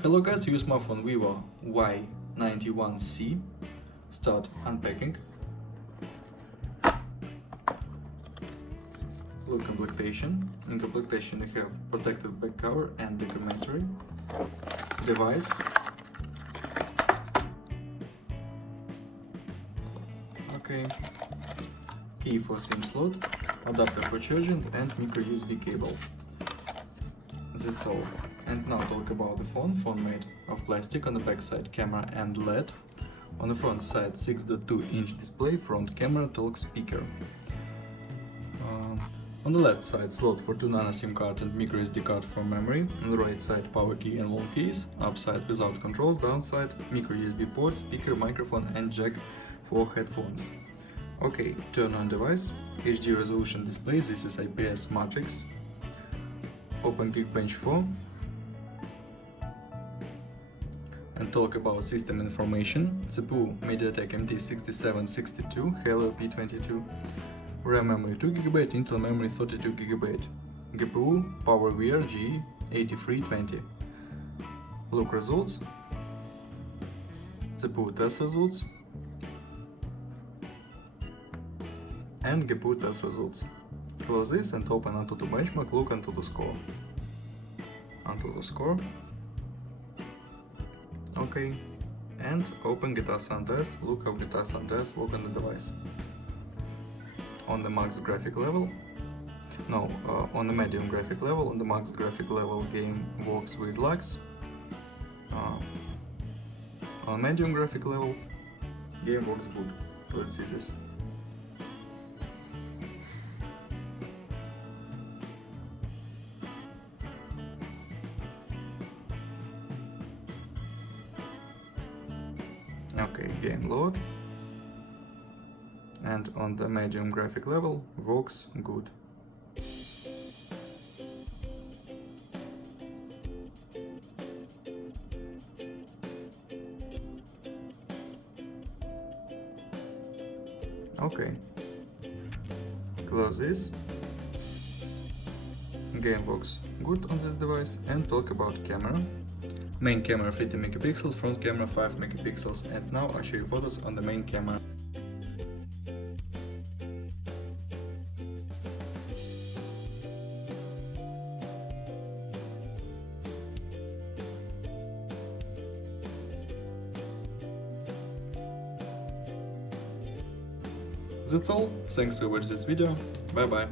Hello guys, use my phone Vivo Y91C. Start unpacking. Look completion. In completion you have protected back cover and documentary. Device. Okay. Key for SIM slot, adapter for charging and micro USB cable. That's all. And now talk about the phone. Phone made of plastic, on the back side camera and LED. On the front side 6.2-inch display, front camera, talk speaker. On the left side slot for 2 nano SIM card and micro SD card for memory. On the right side power key and wall keys. Upside without controls, downside micro USB port, speaker, microphone and jack for headphones. Okay, turn on device. HD resolution display, this is IPS matrix. Open Geekbench 4 and talk about system information. CPU MediaTek MT6762, Helio P22, RAM memory 2GB, Intel memory 32GB, GPU PowerVR G8320. Look results, CPU test results and GPU test results. Close this and open AnTuTu benchmark, look AnTuTu score. AnTuTu score. Okay. And open Guitar Sound Test, look how Guitar Sound Test work on the device. On the max graphic level, on the medium graphic level, on the max graphic level game works with lags. On medium graphic level, game works good. Let's see this. Okay, game load, and on the medium graphic level works good. Okay, close this. Game works good on this device. And talk about camera. Main camera 50 megapixels, front camera 5 megapixels, and now I'll show you photos on the main camera. That's all, thanks for watching this video, bye bye.